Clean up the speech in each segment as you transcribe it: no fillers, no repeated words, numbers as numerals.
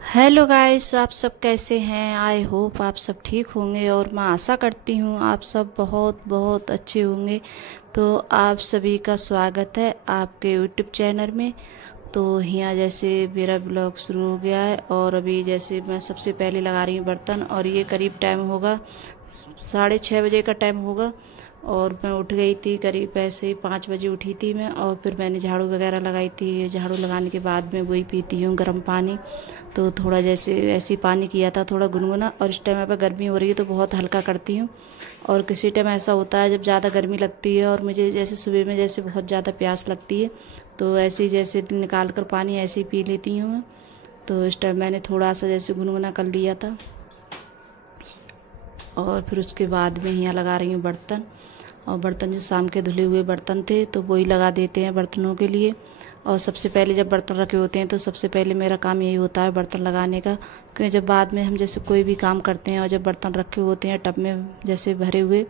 Hello guys, आप सब कैसे हैं। आई होप आप सब ठीक होंगे और मैं आशा करती हूँ आप सब बहुत बहुत अच्छे होंगे। तो आप सभी का स्वागत है आपके यूट्यूब चैनल में। तो यहाँ जैसे मेरा ब्लॉग शुरू हो गया है और अभी जैसे मैं सबसे पहले लगा रही हूँ बर्तन, और ये करीब टाइम होगा 6:30 बजे का टाइम होगा। और मैं उठ गई थी करीब ऐसे ही 5 बजे उठी थी मैं, और फिर मैंने झाड़ू वगैरह लगाई थी। झाड़ू लगाने के बाद में वही पीती हूँ गर्म पानी। तो थोड़ा जैसे ऐसे ही पानी किया था थोड़ा गुनगुना, और इस टाइम पर गर्मी हो रही है तो बहुत हल्का करती हूँ। और किसी टाइम ऐसा होता है जब ज़्यादा गर्मी लगती है और मुझे जैसे सुबह में जैसे बहुत ज़्यादा प्यास लगती है, तो ऐसे ही जैसे निकाल कर पानी ऐसे ही पी लेती हूँ मैं। तो इस टाइम मैंने थोड़ा सा जैसे गुनगुना कर लिया था, और फिर उसके बाद में यहाँ लगा रही हूँ बर्तन। और बर्तन जो शाम के धुले हुए बर्तन थे तो वही लगा देते हैं बर्तनों के लिए। और सबसे पहले जब बर्तन रखे होते हैं तो सबसे पहले मेरा काम यही होता है बर्तन लगाने का, क्योंकि जब बाद में हम जैसे कोई भी काम करते हैं और जब बर्तन रखे होते हैं टब में जैसे भरे हुए,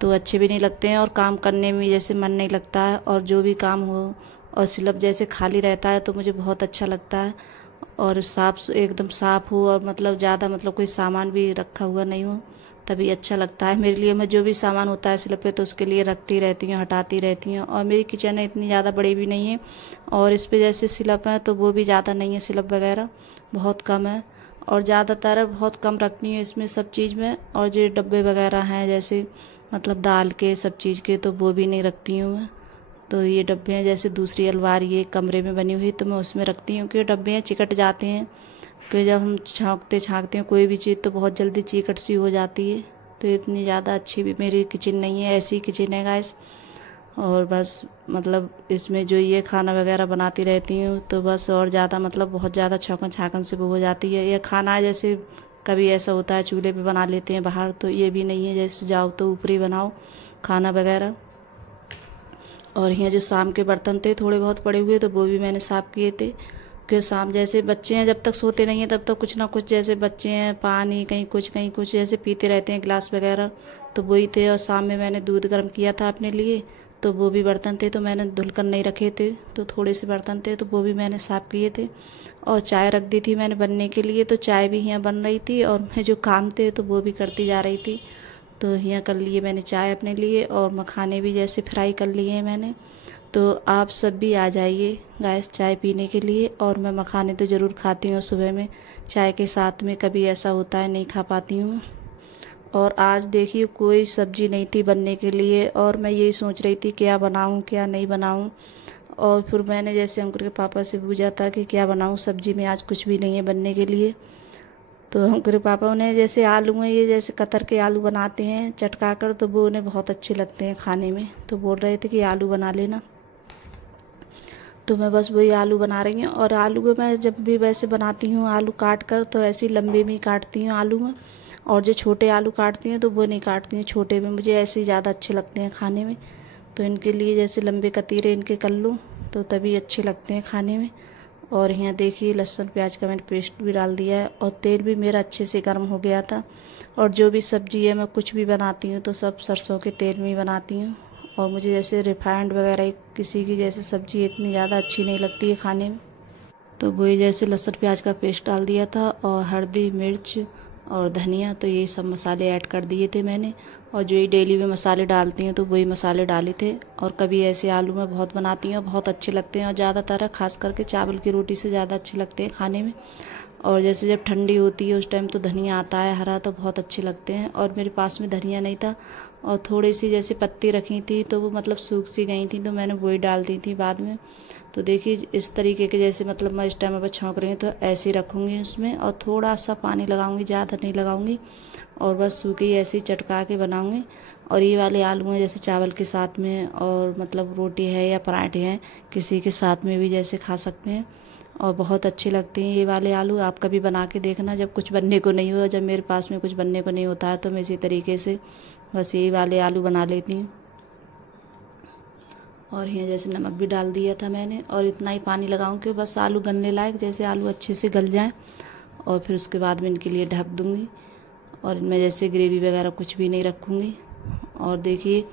तो अच्छे भी नहीं लगते हैं और काम करने में जैसे मन नहीं लगता है। और जो भी काम हो और स्लैब जैसे खाली रहता है तो मुझे बहुत अच्छा लगता है। और साफ एकदम साफ हो और मतलब ज़्यादा मतलब कोई सामान भी रखा हुआ नहीं हो, तभी अच्छा लगता है मेरे लिए। मैं जो भी सामान होता है स्लैब पे तो उसके लिए रखती रहती हूँ, हटाती रहती हूँ। और मेरी किचन है इतनी ज़्यादा बड़ी भी नहीं है, और इस पे जैसे स्लैब है तो वो भी ज़्यादा नहीं है, स्लैब वगैरह बहुत कम है। और ज़्यादातर बहुत कम रखती हूँ इसमें सब चीज़ में। और जो डब्बे वगैरह हैं जैसे मतलब दाल के सब चीज़ के, तो वो भी नहीं रखती हूँ मैं। तो ये डब्बे हैं जैसे दूसरी अलमारी एक कमरे में बनी हुई तो मैं उसमें रखती हूँ, क्योंकि डब्बे हैं चिकट जाते हैं। कि जब हम छाँकते हैं कोई भी चीज़ तो बहुत जल्दी चीकट सी हो जाती है। तो इतनी ज़्यादा अच्छी भी मेरी किचन नहीं है, ऐसी किचन है गाइस। और बस मतलब इसमें जो ये खाना वगैरह बनाती रहती हूँ तो बस, और ज़्यादा मतलब बहुत ज़्यादा छौंकन छाकन से वो हो जाती है। ये खाना है जैसे कभी ऐसा होता है चूल्हे पे बना लेते हैं बाहर, तो ये भी नहीं है जैसे जाओ तो ऊपर ही बनाओ खाना वगैरह। और यहाँ जो शाम के बर्तन थे थोड़े बहुत पड़े हुए तो वो भी मैंने साफ़ किए थे, क्योंकि शाम जैसे बच्चे हैं जब तक सोते नहीं हैं तब तक कुछ ना कुछ जैसे बच्चे हैं पानी कहीं कुछ जैसे पीते रहते हैं गिलास वगैरह, तो वही थे। और शाम में मैंने दूध गर्म किया था अपने लिए, तो वो भी बर्तन थे तो मैंने धुल कर नहीं रखे थे, तो थोड़े से बर्तन थे तो वो भी मैंने साफ़ किए थे। और चाय रख दी थी मैंने बनने के लिए, तो चाय भी यहाँ बन रही थी और मैं जो काम थे तो वो भी करती जा रही थी। तो यहाँ कर लिए मैंने चाय अपने लिए, और मखाने भी जैसे फ्राई कर लिए हैं मैंने। तो आप सब भी आ जाइए गैस चाय पीने के लिए। और मैं मखाने तो ज़रूर खाती हूँ सुबह में चाय के साथ में, कभी ऐसा होता है नहीं खा पाती हूँ। और आज देखिए कोई सब्जी नहीं थी बनने के लिए, और मैं यही सोच रही थी क्या बनाऊँ क्या नहीं बनाऊँ। और फिर मैंने जैसे अंकुर के पापा से पूछा था कि क्या बनाऊँ सब्जी में, आज कुछ भी नहीं है बनने के लिए। तो अंकुर के पापा ने जैसे आलू हैं ये जैसे कतर के आलू बनाते हैं चटका कर, तो वो उन्हें बहुत अच्छे लगते हैं खाने में, तो बोल रहे थे कि आलू बना लेना। तो मैं बस वही आलू बना रही हूँ। और आलू को मैं जब भी वैसे बनाती हूँ आलू काट कर तो ऐसे ही लंबे में ही काटती हूँ आलू में। और जो छोटे आलू काटती हूँ तो वो नहीं काटती हूँ छोटे में, मुझे ऐसे ही ज़्यादा अच्छे लगते हैं खाने में। तो इनके लिए जैसे लंबे कतीरे इनके कर लूँ तो तभी अच्छे लगते हैं खाने में। और यहाँ देखिए लहसुन प्याज का मैंने पेस्ट भी डाल दिया है, और तेल भी मेरा अच्छे से गर्म हो गया था। और जो भी सब्ज़ी है मैं कुछ भी बनाती हूँ तो सब सरसों के तेल में ही बनाती हूँ। और मुझे जैसे रिफाइंड वगैरह किसी की जैसे सब्ज़ी इतनी ज़्यादा अच्छी नहीं लगती है खाने में। तो वही जैसे लहसुन प्याज का पेस्ट डाल दिया था, और हल्दी मिर्च और धनिया, तो यही सब मसाले ऐड कर दिए थे मैंने। और जो ये डेली में मसाले डालती हूँ तो वही मसाले डाले थे। और कभी ऐसे आलू मैं बहुत बनाती हूँ, बहुत अच्छे लगते हैं, और ज़्यादातर खास करके चावल की रोटी से ज़्यादा अच्छे लगते हैं खाने में। और जैसे जब ठंडी होती है उस टाइम तो धनिया आता है हरा, तो बहुत अच्छे लगते हैं। और मेरे पास में धनिया नहीं था, और थोड़ी सी जैसे पत्ती रखी थी तो वो मतलब सूख सी गई थी, तो मैंने वही डाल दी थी बाद में। तो देखिए इस तरीके के जैसे मतलब मैं इस टाइम अब छौंक रही हूँ तो ऐसे ही रखूँगी उसमें, और थोड़ा सा पानी लगाऊंगी, ज़्यादा नहीं लगाऊंगी। और बस सूखी ऐसे ही चटका के बनाऊंगी। और ये वाले आलू हैं जैसे चावल के साथ में, और मतलब रोटी है या पराठे हैं किसी के साथ में भी जैसे खा सकते हैं, और बहुत अच्छे लगते हैं ये वाले आलू। आप कभी बना के देखना जब कुछ बनने को नहीं हो, जब मेरे पास में कुछ बनने को नहीं होता है तो मैं इसी तरीके से बस यही वाले आलू बना लेती हूँ। और यहाँ जैसे नमक भी डाल दिया था मैंने, और इतना ही पानी लगाऊं कि बस आलू गलने लायक, जैसे आलू अच्छे से गल जाएं। और फिर उसके बाद में इनके लिए ढक दूंगी, और इनमें जैसे ग्रेवी वगैरह कुछ भी नहीं रखूँगी। और देखिए,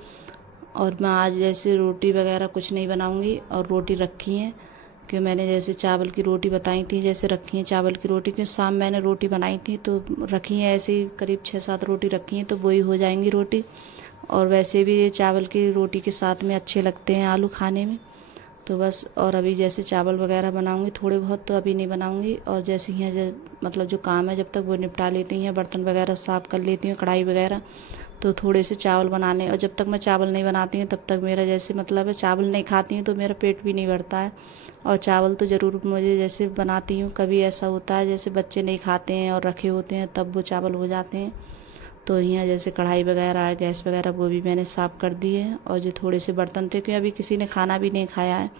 और मैं आज जैसे रोटी वगैरह कुछ नहीं बनाऊँगी, और रोटी रखी है कि मैंने जैसे चावल की रोटी बताई थी, जैसे रखी है चावल की रोटी, क्योंकि शाम मैंने रोटी बनाई थी तो रखी है ऐसे ही करीब 6-7 रोटी रखी हैं, तो वही हो जाएंगी रोटी। और वैसे भी ये चावल की रोटी के साथ में अच्छे लगते हैं आलू खाने में। तो बस, और अभी जैसे चावल वगैरह बनाऊंगी थोड़े बहुत, तो अभी नहीं बनाऊंगी। और जैसे यहाँ मतलब जो काम है जब तक वो निपटा लेती हैं, बर्तन वगैरह साफ़ कर लेती हूँ, कढ़ाई वगैरह, तो थोड़े से चावल बनाने। और जब तक मैं चावल नहीं बनाती हूँ तब तक मेरा जैसे मतलब है, चावल नहीं खाती हूँ तो मेरा पेट भी नहीं भरता है। और चावल तो ज़रूर मुझे जैसे बनाती हूँ, कभी ऐसा होता है जैसे बच्चे नहीं खाते हैं और रखे होते हैं तब वो चावल हो जाते हैं। तो यहाँ जैसे कढ़ाई वगैरह है, गैस वगैरह, वो भी मैंने साफ़ कर दी है। और जो थोड़े से बर्तन थे, क्योंकि अभी किसी ने खाना भी नहीं खाया है।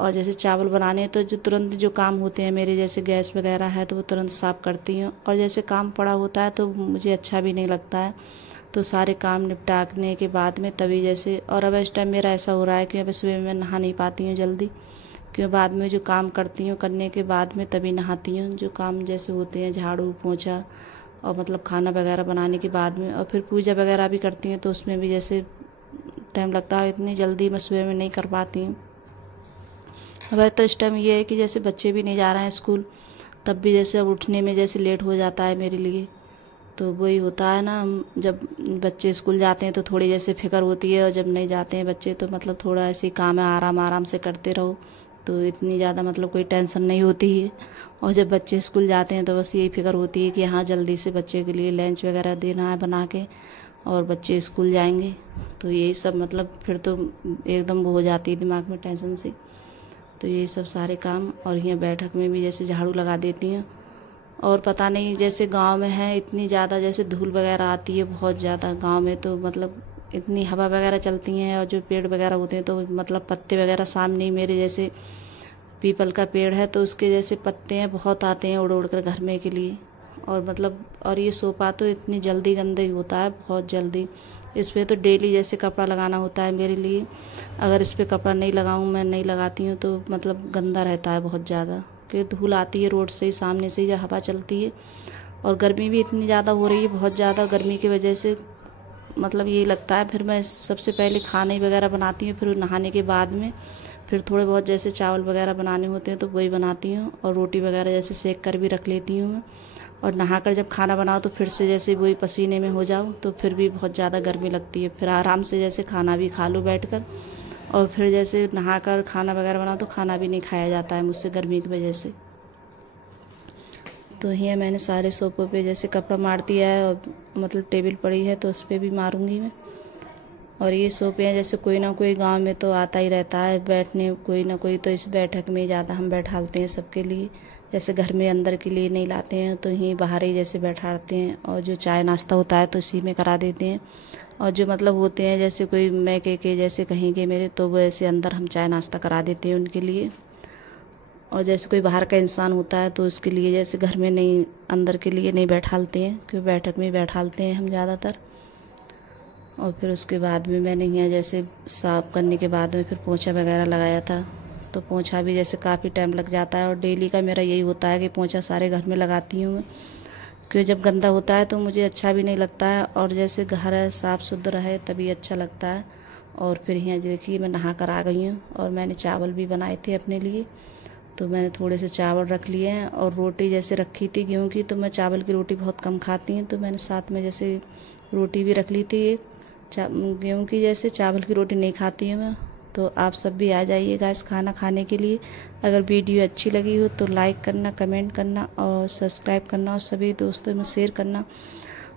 और जैसे चावल बनाने हैं तो जो तुरंत जो काम होते हैं मेरे, जैसे गैस वगैरह है तो वो तुरंत साफ़ करती हूँ। और जैसे काम पड़ा होता है तो मुझे अच्छा भी नहीं लगता है, तो सारे काम निपटाने के बाद में तभी जैसे। और अब इस टाइम मेरा ऐसा हो रहा है कि अब सुबह मैं नहा नहीं पाती हूँ जल्दी, क्योंकि बाद में जो काम करती हूँ करने के बाद में तभी नहाती हूँ। जो काम जैसे होते हैं झाड़ू पोंछा और मतलब खाना वगैरह बनाने के बाद में, और फिर पूजा वगैरह भी करती हूँ तो उसमें भी जैसे टाइम लगता है, इतनी जल्दी मैं सुबह में नहीं कर पाती हूँ। अब तो इस टाइम ये है कि जैसे बच्चे भी नहीं जा रहे हैं स्कूल, तब भी जैसे अब उठने में जैसे लेट हो जाता है मेरे लिए। तो वही होता है ना, जब बच्चे स्कूल जाते हैं तो थोड़ी जैसे फिक्र होती है, और जब नहीं जाते हैं बच्चे तो मतलब थोड़ा ऐसे काम है, आराम आराम से करते रहो, तो इतनी ज़्यादा मतलब कोई टेंशन नहीं होती है। और जब बच्चे स्कूल जाते हैं तो बस यही फिक्र होती है कि हाँ जल्दी से बच्चे के लिए लंच वगैरह देना है बना के, और बच्चे स्कूल जाएंगे। तो यही सब मतलब फिर तो एकदम वो हो जाती है दिमाग में टेंशन से। तो यही सब सारे काम। और यहाँ बैठक में भी जैसे झाड़ू लगा देती हूँ। और पता नहीं जैसे गांव में है इतनी ज़्यादा जैसे धूल वगैरह आती है बहुत ज़्यादा गांव में, तो मतलब इतनी हवा वगैरह चलती हैं और जो पेड़ वगैरह होते हैं तो मतलब पत्ते वगैरह सामने ही मेरे जैसे पीपल का पेड़ है तो उसके जैसे पत्ते हैं बहुत आते हैं उड़ उड़ कर घर में के लिए। और मतलब और ये सोफा तो इतनी जल्दी गंदा ही होता है, बहुत जल्दी। इस पर तो डेली जैसे कपड़ा लगाना होता है मेरे लिए, अगर इस पर कपड़ा नहीं लगाऊँ, मैं नहीं लगाती हूँ तो मतलब गंदा रहता है बहुत ज़्यादा, क्योंकि धूल आती है रोड से ही, सामने से ही जब हवा चलती है। और गर्मी भी इतनी ज़्यादा हो रही है, बहुत ज़्यादा गर्मी की वजह से मतलब यही लगता है। फिर मैं सबसे पहले खाने वगैरह बनाती हूँ, फिर नहाने के बाद में फिर थोड़े बहुत जैसे चावल वगैरह बनाने होते हैं तो वही बनाती हूँ। और रोटी वगैरह जैसे सेक कर भी रख लेती हूँ मैं। और नहाकर जब खाना बनाओ तो फिर से जैसे वही पसीने में हो जाओ तो फिर भी बहुत ज़्यादा गर्मी लगती है। फिर आराम से जैसे खाना भी खा लो बैठकर, और फिर जैसे नहाकर खाना वगैरह बनाओ तो खाना भी नहीं खाया जाता है मुझसे गर्मी की वजह से। तो यहाँ मैंने सारे सोफ़ों पे जैसे कपड़ा मार दिया है, और मतलब टेबल पड़ी है तो उस पर भी मारूंगी मैं। और ये सोफ़े हैं जैसे कोई ना कोई गांव में तो आता ही रहता है बैठने, कोई ना कोई, तो इस बैठक में ज़्यादा हम बैठाते हैं सबके लिए। जैसे घर में अंदर के लिए नहीं लाते हैं तो यहीं बाहर ही जैसे बैठाते हैं। और जो चाय नाश्ता होता है तो इसी में करा देते हैं। और जो मतलब होते हैं जैसे कोई मैके के जैसे कहेंगे मेरे, तो वो ऐसे अंदर हम चाय नाश्ता करा देते हैं उनके लिए। और जैसे कोई बाहर का इंसान होता है तो उसके लिए जैसे घर में नहीं, अंदर के लिए नहीं बैठाते हैं, क्योंकि बैठक में बैठाते हैं हम ज़्यादातर। और फिर उसके बाद में मैंने यहाँ जैसे साफ़ करने के बाद में फिर पोंछा वगैरह लगाया था, तो पोंछा भी जैसे काफ़ी टाइम लग जाता है। और डेली का मेरा यही होता है कि पोंछा सारे घर में लगाती हूँ मैं, क्योंकि जब गंदा होता है तो मुझे अच्छा भी नहीं लगता है। और जैसे घर साफ़ सुथरा रहे तभी अच्छा लगता है। और फिर यहाँ देखिए मैं नहा कर आ गई हूँ, और मैंने चावल भी बनाए थे अपने लिए, तो मैंने थोड़े से चावल रख लिए हैं। और रोटी जैसे रखी थी गेहूँ की, तो मैं चावल की रोटी बहुत कम खाती हूँ, तो मैंने साथ में जैसे रोटी भी रख ली थी एक गेहूँ की, जैसे चावल की रोटी नहीं खाती हूँ मैं। तो आप सब भी आ जाइएगा इस खाना खाने के लिए। अगर वीडियो अच्छी लगी हो तो लाइक करना, कमेंट करना और सब्सक्राइब करना, और सभी दोस्तों में शेयर करना।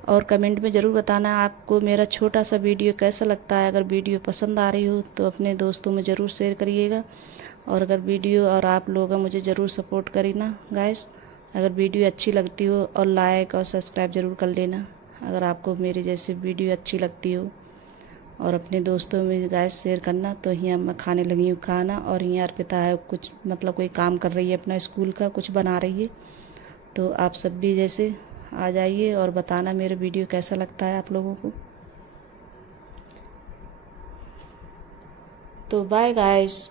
और कमेंट में ज़रूर बताना आपको मेरा छोटा सा वीडियो कैसा लगता है। अगर वीडियो पसंद आ रही हो तो अपने दोस्तों में ज़रूर शेयर करिएगा। और अगर वीडियो और आप लोग मुझे ज़रूर सपोर्ट करीना गाइस, अगर वीडियो अच्छी लगती हो, और लाइक और सब्सक्राइब ज़रूर कर लेना अगर आपको मेरी जैसे वीडियो अच्छी लगती हो। और अपने दोस्तों में गाइस शेयर करना। तो यहाँ मैं खाने लगी हूँ खाना, और यहाँ अर्पिता है कुछ मतलब कोई काम कर रही है अपना स्कूल का, कुछ बना रही है। तो आप सब भी जैसे आ जाइए और बताना मेरा वीडियो कैसा लगता है आप लोगों को। तो बाय गाइस।